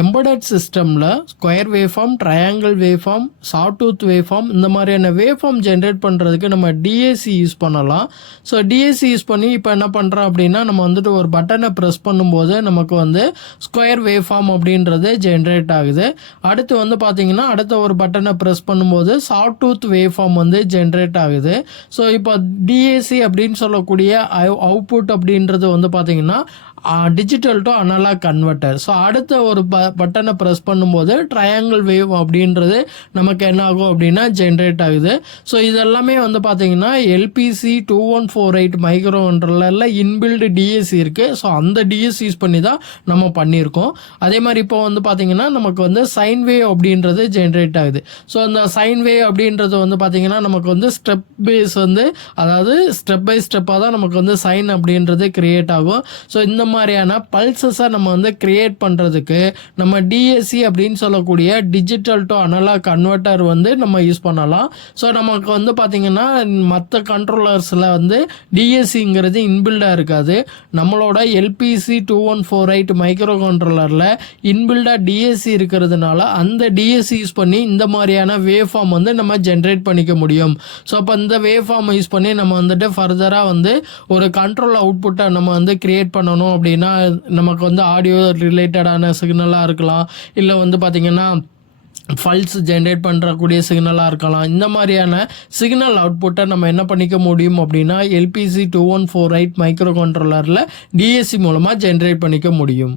Embedded சிஸ்டமில் square waveform, triangle waveform, sawtooth waveform இந்த மாதிரியான வேவ்ஃபார்ம் ஜென்ரேட் பண்ணுறதுக்கு நம்ம டிஏசி யூஸ் பண்ணலாம். ஸோ டிஏசி யூஸ் பண்ணி இப்போ என்ன பண்ணுறோம் அப்படின்னா, நம்ம வந்துட்டு ஒரு பட்டனை ப்ரெஸ் பண்ணும்போது நமக்கு வந்து ஸ்கொயர் வேவ்ஃபார்ம் அப்படின்றது ஜென்ரேட் ஆகுது. அடுத்து வந்து பார்த்திங்கன்னா அடுத்த ஒரு பட்டனை ப்ரெஸ் பண்ணும்போது சாடூத் வேவ்ஃபார்ம் வந்து ஜென்ரேட் ஆகுது. ஸோ இப்போ டிஏசி அப்படின்னு சொல்லக்கூடிய அவுட்புட் அப்படின்றது வந்து பார்த்திங்கன்னா digital to analog converter. So அடுத்த ஒரு பட்டனை ப்ரெஸ் பண்ணும்போது ட்ரையாங்கிள் வேவ் அப்படின்றது நமக்கு என்ன ஆகும் அப்படின்னா ஜென்ரேட் ஆகுது. ஸோ இதெல்லாமே வந்து பார்த்தீங்கன்னா எல்பிசி 2148 மைக்ரோ கண்ட்ரோலரில் இன்பில்டு டிஎஸ்சி இருக்குது. ஸோ அந்த டிஎஸ்சி யூஸ் பண்ணி தான் நம்ம பண்ணியிருக்கோம். அதே மாதிரி இப்போ வந்து பார்த்தீங்கன்னா நமக்கு வந்து சைன் வேவ் அப்படின்றது ஜென்ரேட் ஆகுது. ஸோ அந்த சைன் வேவ் அப்படின்றது வந்து பார்த்தீங்கன்னா நமக்கு வந்து ஸ்டெப் பேஸ் வந்து அதாவது ஸ்டெப் பை ஸ்டெப்பாக தான் நமக்கு வந்து சைன் அப்படின்றது கிரியேட் ஆகும். ஸோ இந்த மாதிரியான பல்சஸை நம்ம வந்து கிரியேட் பண்ணுறதுக்கு நம்ம டிஏசி அப்படின்னு சொல்லக்கூடிய டிஜிட்டல் டு அனலாக் கன்வெர்ட்டர் வந்து நம்ம யூஸ் பண்ணலாம். ஸோ நமக்கு வந்து பார்த்திங்கன்னா மற்ற கண்ட்ரோலர்ஸில் வந்து டிஏசிங்கிறது இன்பில்டாக இருக்காது. நம்மளோட எல்பிசி 2148 மைக்ரோ கண்ட்ரோலரில் இன்பில்டாக டிஏசி இருக்கிறதுனால அந்த டிஏசி யூஸ் பண்ணி இந்த மாதிரியான வேவ் ஃபார்ம் வந்து நம்ம ஜென்ரேட் பண்ணிக்க முடியும். ஸோ அப்போ இந்த வேவ் ஃபார்மை யூஸ் பண்ணி நம்ம வந்துட்டு ஃபர்தராக வந்து ஒரு கண்ட்ரோல் அவுட்புட்டை நம்ம வந்து கிரியேட் பண்ணணும் அப்படின்னா நமக்கு வந்து ஆடியோ ரிலேட்டடான சிக்னலாக இருக்கலாம், இல்லை வந்து பார்த்திங்கன்னா பல்ஸ் ஜென்ரேட் பண்ணுறக்கூடிய சிக்னலாக இருக்கலாம். இந்த மாதிரியான சிக்னல் அவுட்புட்டை நம்ம என்ன பண்ணிக்க முடியும் அப்படின்னா எல்பிசி 2148 மைக்ரோ கண்ட்ரோலரில் டிஏசி மூலமாக ஜென்ரேட் பண்ணிக்க முடியும்.